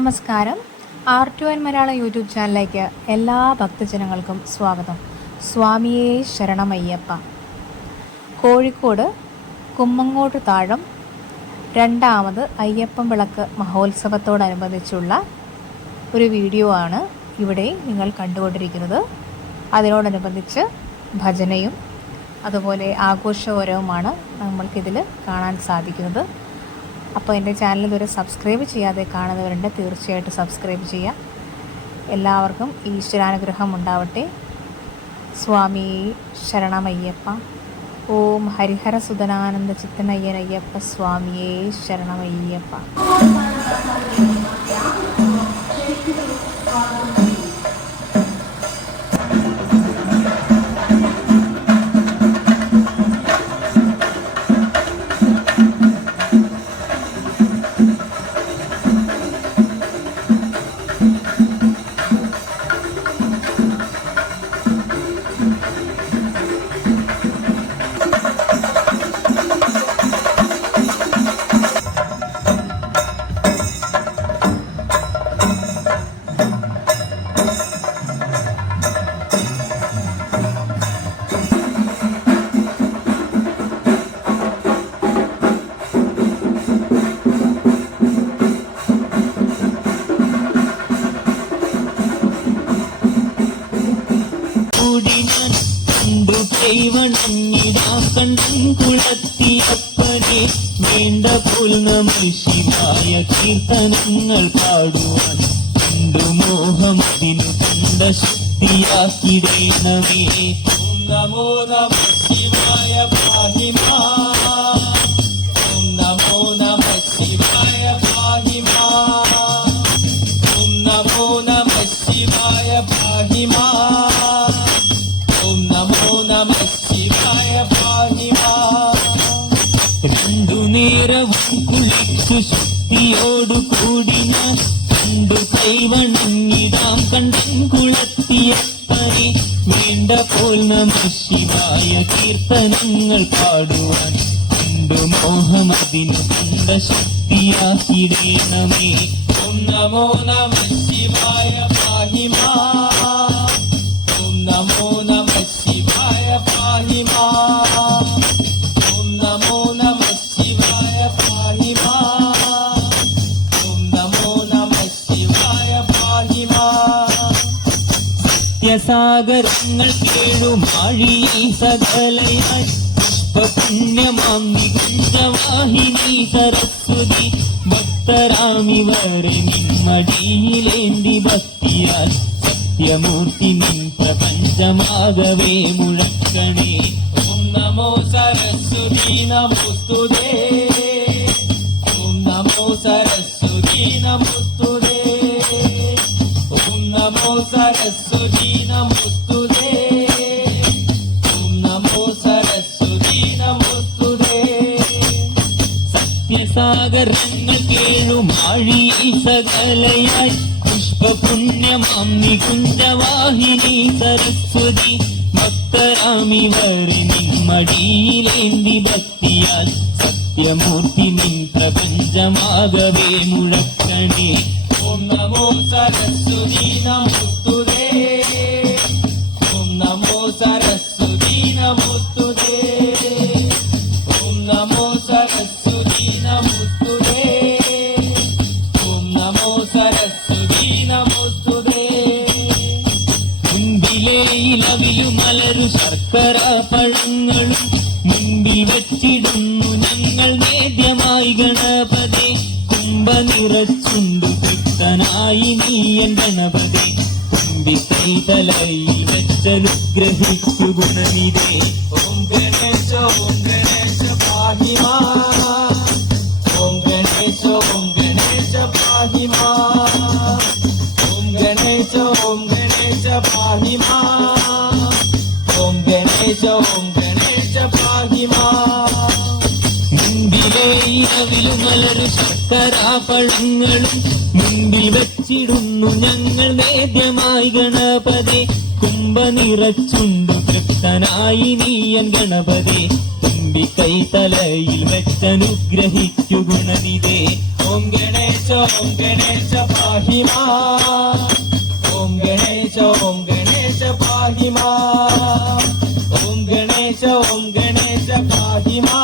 നമസ്കാരം. R2N Malayalam YouTube ചാനലിലേക്ക് എല്ലാ ഭക്തജനങ്ങൾക്കും സ്വാഗതം. സ്വാമിയേ ശരണമയ്യപ്പ. കോഴിക്കോട് കുമ്മങ്ങോട്ട് താഴം രണ്ടാമത് അയ്യപ്പൻ വിളക്ക് മഹോത്സവത്തോടനുബന്ധിച്ചുള്ള ഒരു വീഡിയോ ആണ് ഇവിടെ നിങ്ങൾ കണ്ടുകൊണ്ടിരിക്കുന്നത്. അതിനോടനുബന്ധിച്ച് ഭജനയും അതുപോലെ ആഘോഷപരവുമാണ് നമ്മൾക്കിതിൽ കാണാൻ സാധിക്കുന്നത്. അപ്പോൾ എൻ്റെ ചാനൽ ഇതുവരെ സബ്സ്ക്രൈബ് ചെയ്യാതെ കാണുന്നവരുണ്ട്, തീർച്ചയായിട്ടും സബ്സ്ക്രൈബ് ചെയ്യുക. എല്ലാവർക്കും ഈശ്വരാനുഗ്രഹം ഉണ്ടാവട്ടെ. സ്വാമി ശരണമയ്യപ്പ. ഓം ഹരിഹര സുധനാനന്ദ ചിത്തനയ്യനയ്യപ്പ സ്വാമിയേ ശരണമയ്യപ്പ. കുളത്തിയപ്പനെ വേണ്ട പോൽ നമ ശിവായ കീർത്തനങ്ങൾ പാടുവാൻ കണ്ടു മോഹമതിനു കണ്ട ശക്തിയാക്കിടേണമേ. ഓം നമോ നമ ശിവായ പാഹിമാ. ഓം നമോ നമ ശിവായ പാഹിമാ. ഓം നമോ നമ ശിവായ പാഹിമാ. ഓം നമോ നമ ശിവായ പാഹിമാ. രണ്ടു നേരവും കുളിച്ചു ശക്തിയോടു കൂടി ഞാൻ കണ്ടു കൈവണങ്ങിടാം കണ്ടൻ കുളത്തിയപ്പനെ വേണ്ട പോൽ നമ ശിവായ കീർത്തനങ്ങൾ പാടുവാൻ കണ്ടു മോഹമതിനു കണ്ട ശക്തിയാക്കിടേണമേ. ഓം നമോ നമ ശിവായ പാഹിമാ. ഓം നമോ നമ ശിവായ പാഹിമാ. ഓം നമോ നമ ശിവായ പാഹിമാ. ഓം നമോ നമ ശിവായ പാഹിമാ. സത്യസാഗരങ്ങൾ കേഴുമാഴിയിൽ സകലയായി പുണ്യമാം നികുഞ്ചവാഹിനി സരസ്വതി ഭക്തരാമിവരെ നിന്മടിയിലേന്തി ഭക്തിയാൽ സത്യമൂർത്തി നിൻ പ്രപഞ്ചമാകവേ മുഴക്കണേ. ഓം നമോ സരസ്വതി നമോസ്തുതേ. ഓം നമോ സരസ്വതി നമോസ്തുതേ. ഓം നമോ സരസ്വതി നമോസ്തുതേ. ഓം നമോ സരസ്വതി നമോസ്തുതേ. സത്യസാഗരങ്ങൾ കേഴുമാഴിയിൽ സകലയായി പുഷ്പപുണ്യമാം നികുഞ്ചവാഹിനി സരസ്വതി ഭക്തരാമിവരെ നിന്മടിയിലേന്തി ഭക്തിയാൽ സത്യമൂർത്തി നിൻ പ്രപഞ്ചമാകവേ മുഴക്കണേ. ഓം നമോ സരസ്വതി നമോസ്തുതേ. ഓം നമോ സരസ്വതി നമോസ്തുതേ. ഓം നമോ സരസ്വതി നമോസ്തുതേ. ഓം നമോ സരസ്വതി നമോസ്തുതേ. മുൻപിലെ ഇലവിലു മലരു ശർക്കര പഴങ്ങളും മുൻപിൽ വെച്ചിടുന്നു ഞങ്ങൾ നേദ്യമായി ഗണപതി. കുംഭ നിറച്ചുണ്ടു തൃപ്തനായി നീയൻ ഗണപതി. കുംഭിത്തൈതലയിൽ വെച്ചനുഗ്രഹിച്ചു ഗുണനിധേ. ഓം ഗണേശ ഓം ഗണേശ പാഹിമാ. ഓം ഗണേശ ഓം ഗണേശ പാഹിമാ. ഓം ഗണേശ ഓം ഗണേശ പാഹിമാ. ഓം ഗണേശ ഓം ഗണേശ പാഹിമാ. മുൻപിലെ ഇലവിലു മലരു ശർക്കരാപഴങ്ങളും മുൻപിൽ വെച്ചിടുന്നു ഞങ്ങൾ നേദ്യമായി ഗണപതി. കുംഭ നിറച്ചുണ്ടു തൃപ്തനായി നീയൻ ഗണപതി. തുമ്പിക്കൈ തലയിൽ വെച്ചനുഗ്രഹിക്കു ഗുണനിധേ. ഓം ഗണേശ പാഹിമാ, ഓം ഗണേശ പാഹിമാ, ഓം ഗണേശ പാഹിമാ,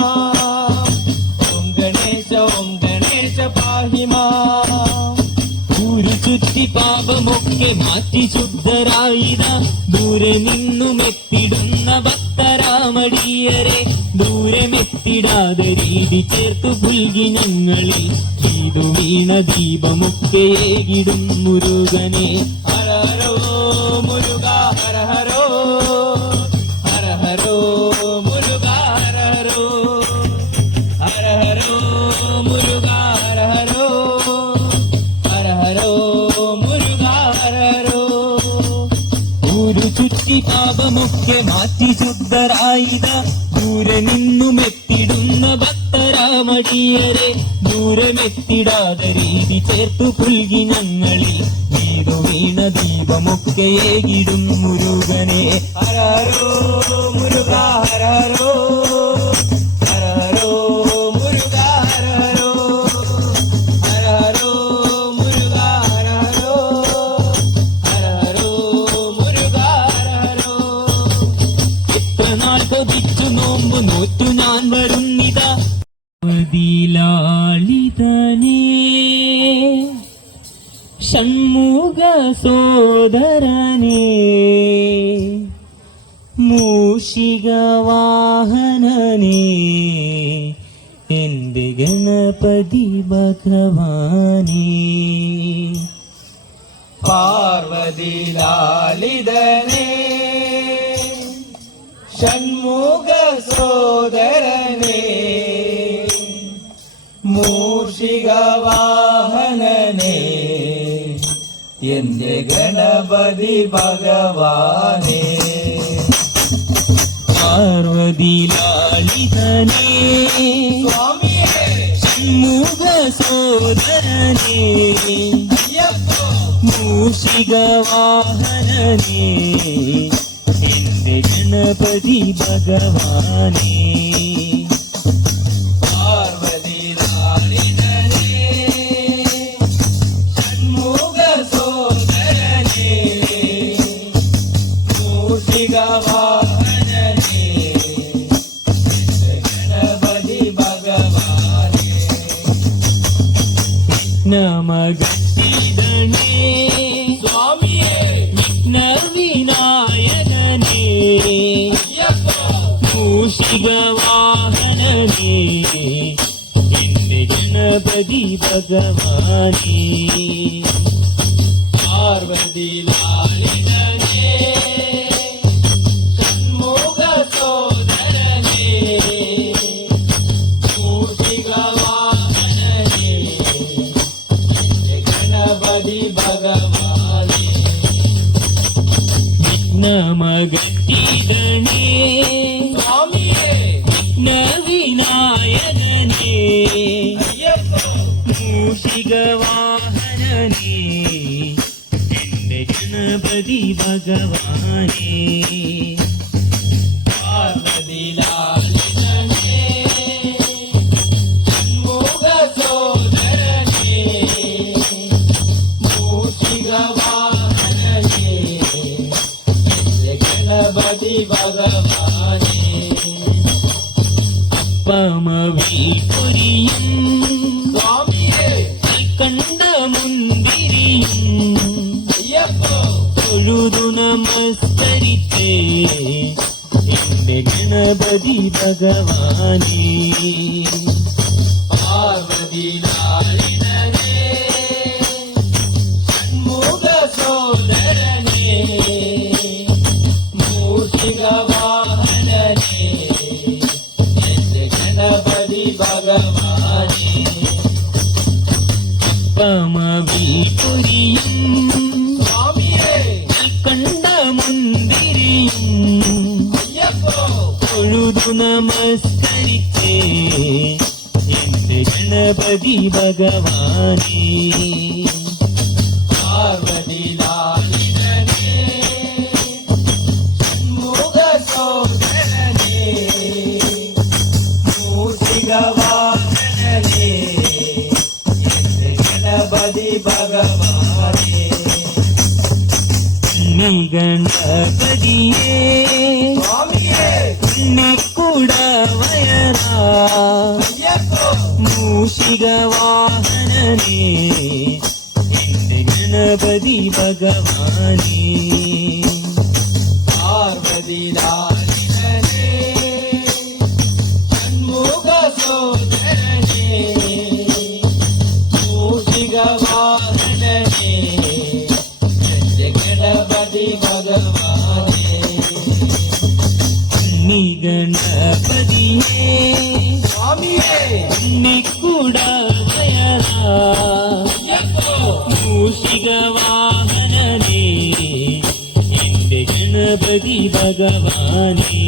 ഓം ഗണേശ പാഹിമാ. ഊരു ചുറ്റി പാപമൊക്കെ മാറ്റി ശുദ്ധരായിത ദൂരെ നിന്നുമെത്തിടുന്ന ഭക്തരാമടിയരെ ദൂരമെത്തിടാതെ രീതി ചേർത്തു പുൽകി ഞങ്ങളിൽ ഇതു വീണ ദീപമൊക്കെ ഏകിടും മുരുകനെ. ഹര ഹരോ മുരുക ഹര ഹരോ, ഹര ഹരോ മുരുക ഹര ഹരോ, ഹര ഹരോ മുരുക ഹര ഹരോ, ഹര ഹരോ മുരുക ഹര ഹരോ. ഊരു ചുറ്റി പാപമൊക്കെ മാറ്റി ശുദ്ധരായിത ദൂരെ നിന്നുമെത്തിടുന്ന ഭക്തരാമടിയരെ ദൂരമെത്തിടാതെ രീതി ചേർത്തു പുൽകി ഞങ്ങളിൽ വീതു വീണ ദീപമൊക്കെ ഏകിടും മുരുകനെ. ഹര ഹരോ മുരുക ഹര ഹരോ, ഹര ഹരോ മുരുക ഹര ഹരോ, ഹര ഹരോ മുരുക ഹര ഹരോ, ഹര ഹരോ മുരുക ഹര ഹരോ. എത്ര നാൾ കൊതിച്ചു നോമ്പു നോറ്റു ഞാൻ വരുന്നിതാ ലാളിതനേ ഷൺമുഖ സോദരനേ മൂഷിക വാഹനനേ എന്റെ ഗണപതി ഭഗവാനേ. പാർവതി ലാളിതനേ ഷൺമുഖ സോദരനേ മൂഷിക വാഹനനേ എന്റെ ഗണപതി ഭഗവാനേ. പാർവതി ലാളിതനേ സ്വാമിയേ ഷൺമുഖ സോദരനേ മൂഷിക വാഹനനേ എന്റെ ഗണപതി ഭഗവാനേ. പാർവതി ലാളിതനേ ഷൺമുഖ സോദരനേ മൂഷിക വാഹനനേ ഗണപതി ഭഗവാനേ. നമഗത്തിദനേ സ്വാമിയേ വിഘ്ന വിനായകനേ മൂഷിക വാഹനനേ എന്റെ ഗണപതി ഭഗവാനേ. പാർവതി ലാളിതനേ ഷൺമുഖ സോദരനേ മൂഷിക വാഹനനേ ഗണപതി ഭഗവാനേ. നമഗത്തിദനേ സ്വാമിയേ വിഘ്ന വിനായകനേ മൂഷിക വാഹനനേ എന്റെ ഗണപതി ഭഗവാനേ. പാർവതി ലാളിതനേ ഷൺമുഖ സോദരനേ മൂഷിക വാഹനനേ ഗണപതി ഭഗവാനേ. പമവിപുരിയും സ്വാമിയേ കണ്ട മുന്തിരിയും അയ്യപ്പോ തൊഴുതു നമസ്കരിച്ചേ എന്റെ ഗണപതി ഭഗവാനേ. പാർവതി ലാളിതനേ ഷൺമുഖ സോദരനേ മൂഷിക വാഹനനേ എന്റെ ഗണപതി ഭഗവാനേ. പമവിപുരിയും സ്വാമിയേ കണ്ട മുന്തിരിയും അയ്യപ്പോ തൊഴുതു നമസ്കരിച്ചേ എന്റെ ഗണപതി ഭഗവാനേ. പാർവതി ലാളിതനേ ഷൺമുഖ സോദരനേ ശ്രീ ഗണപതിയേ സ്വാമിയേ ഉണ്ണിക്കുട വയറാ അയ്യപ്പോ മൂഷിക വാഹനനേ എന്റെ ഗണപതി ഭഗവാനേ പാർവതി ലാലിതനേ ഷൺമുഖ സോദരനേ മൂഷിക വാഹനനേ എന്റെ ഗണപതി ഭഗവാനേ ഉണ്ണി ഗണപതിയേ സ്വാമിയേ ഉണ്ണിക്കുട വയറാ അയ്യപ്പോ മൂഷിക വാഹനനേ എന്റെ ഗണപതി ഭഗവാനേ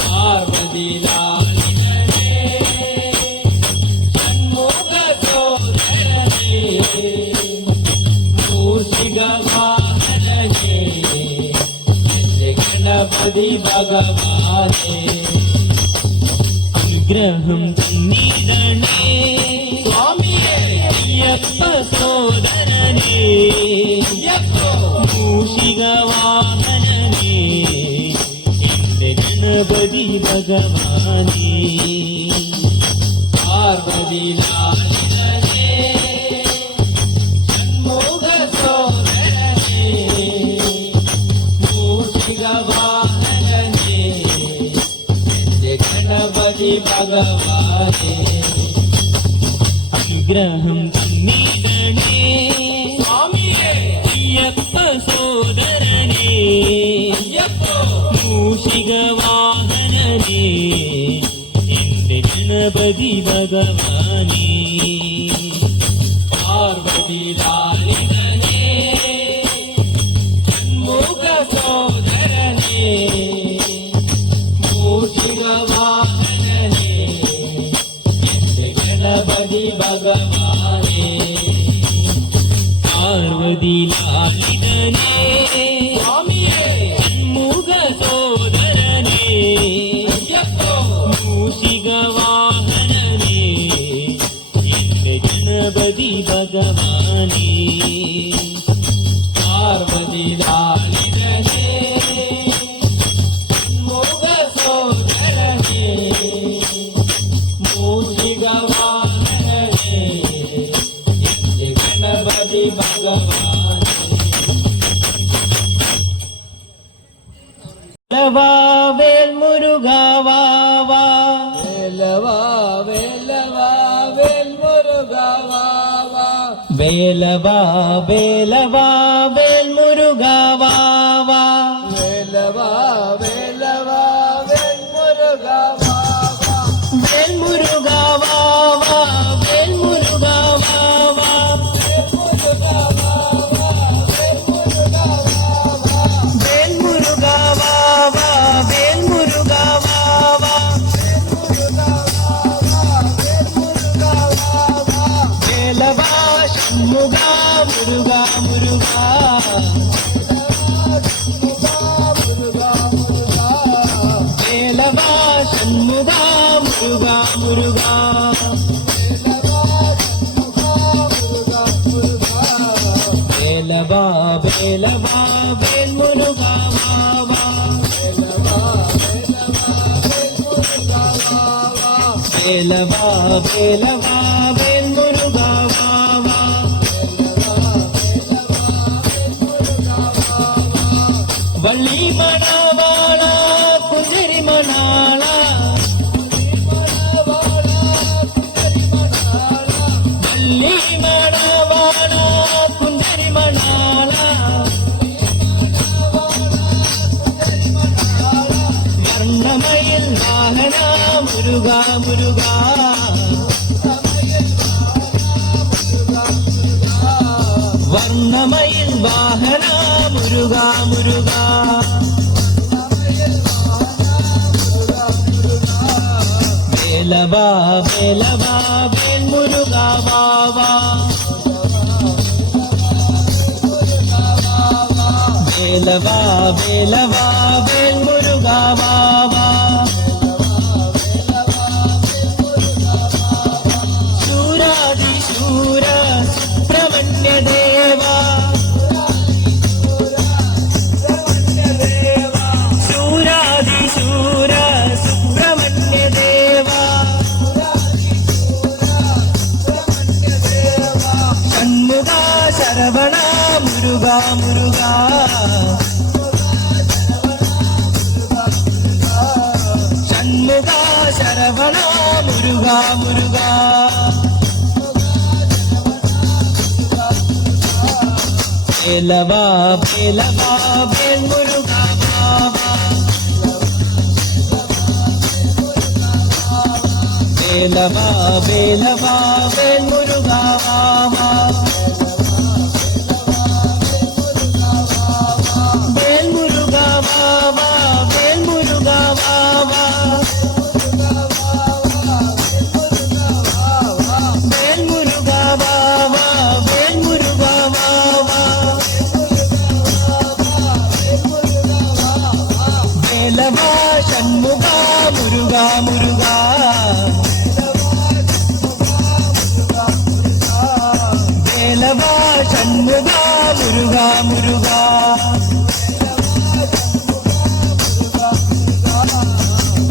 പാർവതി ലാലിതനേ ഷൺമുഖ സോദരനേ മൂഷിക വാഹനനേ എന്റെ ഗണപതി ഭഗവാനേ അനുഗ്രഹം തന്നിടണേ സ്വാമിയേ അയ്യപ്പ സോദരനേ അയ്യപ്പോ മൂഷിക വാഹനനേ എന്റെ ഗണപതി ഭഗവാനേ പാർവതി ലാലിതനേ ഷൺമുഖ സോദരനേ മൂഷിക വാഹനനേ എന്റെ ഗണപതി ഭഗവാനേ അനുഗ്രഹം തന്നിടണേ സ്വാമിയേ അയ്യപ്പ സോദരനേ അയ്യപ്പോ മൂഷിക വാഹനനേ എന്റെ ഗണപതി ഭഗവാനേ പാർവതി ലാലിതനേ ഷൺമുഖ സോദരനേ മൂഷിക വാഹനനേ എന്റെ ഗണപതി ഭഗവാനേ പാർവതി ലാലിതനേ സ്വാമിയേ ഷൺമുഖ സോദരനേ അയ്യപ്പോ മൂഷിക വാഹനനേ എന്റെ ഗണപതി ഭഗവാനേ പാർവതി ലാലിതനേ ഷൺമുഖ സോദരനേ മൂഷിക വാഹനനേ എന്റെ ഗണപതി ഭഗവാനേ വേൽ മുരുകാവാ വേലവാ വേലവാ വേൽമുരുകവാവാ വേലവാ വേലവാ വേൽ മുരുകാവാ വേലവാ വേലവാ വേൽമുരുകവാവാ വേൽ മുരുകാവാ വേൽ മുരുകാവാ വേൽ മുരുകാവാ വേൽ മുരുകാവാ വേലവാ ഷൺമുഖ മുരുക മുരുക വേലവാ ഷൺമുഖ മുരുക മുരുക വേലവാ വേലവാ വേൽ മുരുകാവാ വേലവാ വേലവാ വേൽ മുരുകാവാ വള്ളി മണവാള കുഞ്ചരി മണാള വള്ളി മണവാള കുഞ്ചരി മണാള വർണ്ണമയിൽ വാഹന മുരുക മുരുക വർണ്ണമയിൽ വാഹന മുരുക മുരുക വേലവാ വേലവാ വേൽ മുരുകാവാ വേലവാ വേലവാ വേൽ മുരുകാവാ ശൂരാതി ശൂര സുബ്രഹ്മണ്യ ദേവ വേലവാ വേലവാ വേൽ മുരുക വാവാ വേലവാ വേലവാ വേൽ മുരുക വാവാ വേൽ മുരുക വാവാ വേൽ മുരുക വാവാ വേൽ മുരുക വാവാ വേൽ മുരുക വാവാ വേലവാ ഷൺമുഖ മുരുക മുരുക വേലവാ ഷൺമുഖ മുരുക മുരുക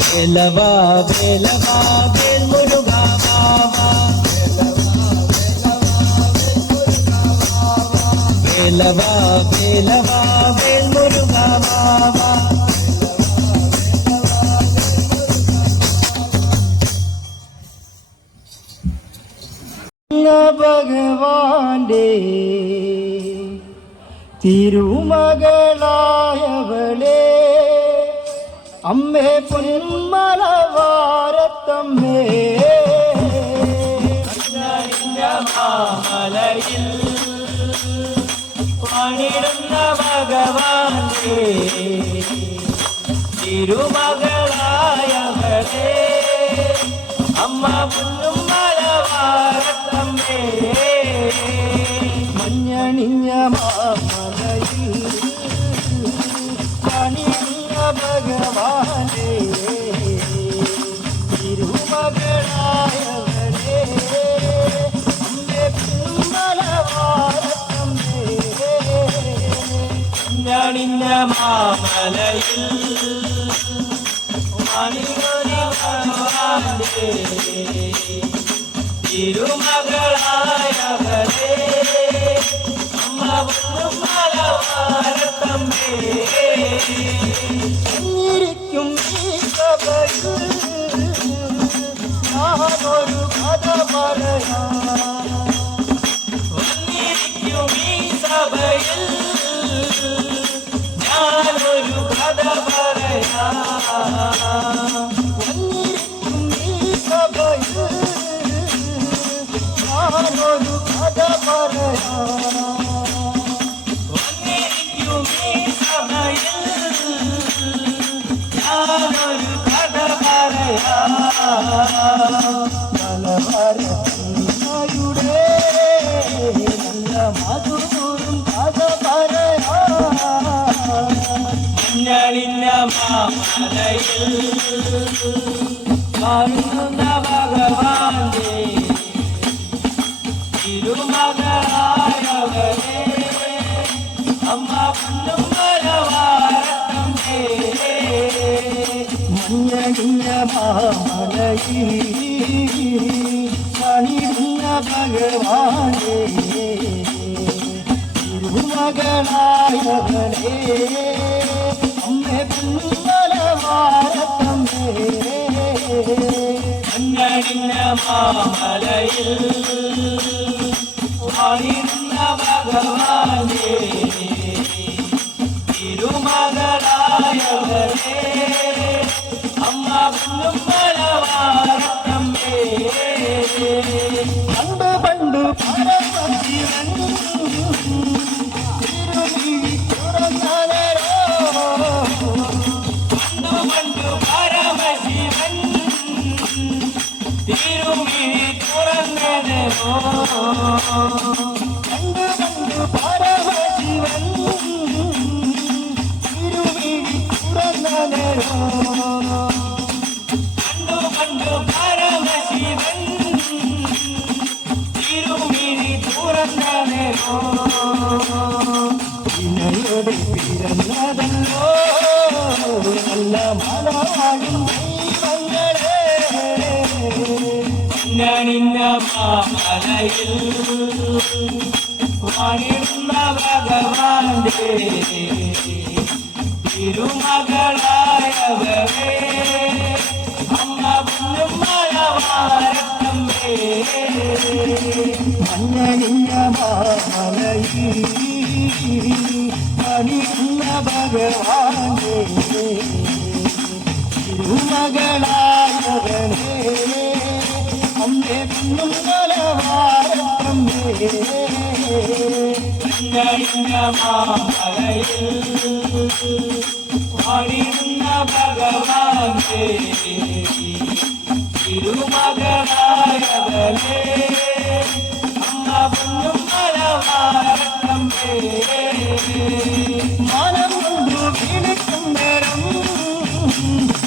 വേലവാ വേലവാ വേൽ മുരുക വാവാ വേലവാ വേലവാ വേൽ മുരുക വാവാ ഭഗവാന്റെ തിരുമകളായവളെ അമ്മേ പൊന്മലവാരത്തമ്മേ മാമലയിൽ പണിടുന്ന ഭഗവാന്റെ തിരുമകളായവളെ അമ്മ പൊന്നും മലവാരത്തമ്മേ മഞ്ഞണിഞ്ഞ മാമലയിൽ പണിയുന്ന ഭഗവാനെ തിരുമകളായവളെ അമ്മേ പൊന്മലവാരത്തമ്മേ ഞണിഞ്ഞ മാമലയിൽ മണിമണി ഭഗവാന്റെ തിരുമകളായവളെ അമ്മ പൊന്നും മലവാരത്തമ്മേ എന്നിരിക്കും ഈ സഭയിൽ ഞാനൊരു കഥ പറയാം വന്നിരിക്കും ഈ സഭയിൽ ഞാനൊരു കഥ പറയാം വന്നിരിക്കും ഈ സഭയിൽ ഞാനൊരു കഥ പറയാം വന്നിരിക്കും ഈ സഭയിൽ ഞാനൊരു കഥ പറയാം മലബാരയുടെ നല്ല മധുരം കഥ പറയാം ഞണിഞ്ഞ മാമലയിൽ കാണുന്ന ഭഗവാന്റെ തിരുമകളായവളെ അമ്മ പൊന്നും മലവാരത്തമ്മേ മഞ്ഞണിഞ്ഞ മാമലയിൽ പണിയുന്ന ഭഗവാനെ തിരുമകളായവളെ അമ്മേ പൊന്മലവാരത്തമ്മേ ഞണിഞ്ഞ മാമലയിൽ പണിടുന്ന ഭഗവാന്റെ തിരുമകളായവളെ അമ്മ പൊന്നും മലവാരത്തമ്മേ പണ്ട് പണ്ട് പരമശിവൻ തിരുമിഴി തുറന്നവരോ പണ്ടു പണ്ടു പരമശിവൻ തിരുമിഴി തുറന്നതോ പണ്ട് പണ്ട് പരമശിവൻ തിരുമിഴി തുറന്നവരോ പണ്ടു പണ്ടു പരമശിവൻ തിരുമിഴി തുറന്നതോ വിനയോടെ പിറന്നതല്ലോ നല്ല മലവാഴും ദൈവങ്ങളെ ഞണിഞ്ഞ മാമലയിൽ പണിടുന്ന ഭഗവാന്റെ തിരുമകളായവളെ അമ്മ പൊന്നും മലവാരത്തമ്മേ മഞ്ഞണിഞ്ഞ മാമലയിൽ പണിയുന്ന ഭഗവാനെ തിരുമകളായവനേ അമ്മേ കുന്നും മലവാരത്തമ്മേ കഞ്ഞഴിഞ്ഞ മാമലയിൽ പാടിടുന്ന ഭഗവാന്റെ തിരുമകളായവനേ അമ്മ പൊന്നും മലവാരത്തമ്മേ മനം കൊണ്ടു വിളിക്കും നേരം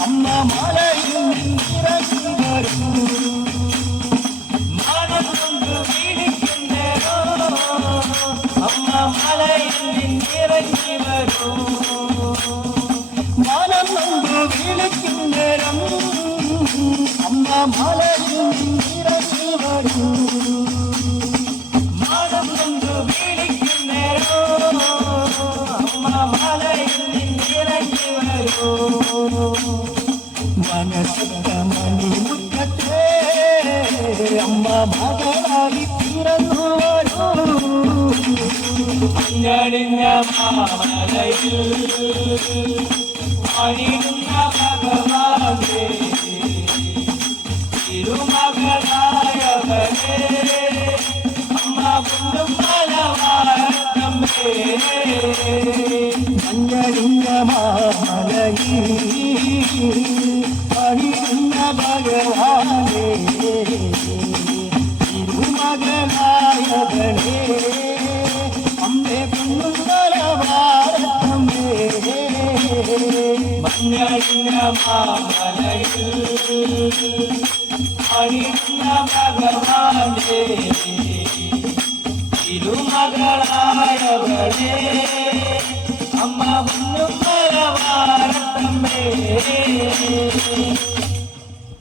അമ്മ മലയിൽ ഇറങ്ങി വരും മാനം കൊണ്ട് വീടിക്കുന്നേരോ അമ്മ മലയിൽ നിന്നിറങ്ങി വരൂ മനം കൊണ്ടു വിളിക്കും നേരം അമ്മ മലയിൽ ഇറങ്ങി വരും മാനം കൊണ്ട് വീടിക്കുന്നേരോ അമ്മ മലയിൽ നിന്നിറങ്ങി വരൂ മനസ്സത്ത മണിമുറ്റത്തെ അമ്മ മകളായി പിറന്നു വരൂ മഞ്ഞണിഞ്ഞ മാമലയിൽ പാടിടുന്ന ഭഗവാന്റെ തിരുമകളായവനേ അമ്മ പൊന്നും മലവാരത്തമ്മേ മഞ്ഞളിഞ്ഞ മാമലയിൽ പണിയുന്ന ഭഗവാനെ തിരുമകളായവനേ അമ്മേ കുന്നുമലവാരത്തമ്മേ മഞ്ഞളിഞ്ഞ മാമലയിൽ പാടിടുന്ന ഭഗവാന്റെ